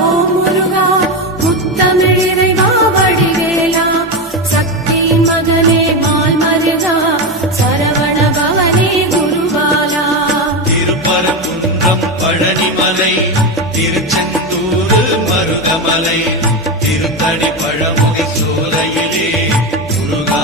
ஓம் முருகா முத்தமிழ் இறைவா வடிவேலா சக்தி மகனே மால் மருகா சரவண பவனே குருபாலா. திருப்பரங்குன்றம் பழனிமலை திருச்செந்தூர் மருதமலை திருத்தடி பழமுகை சோலையிலே முருகா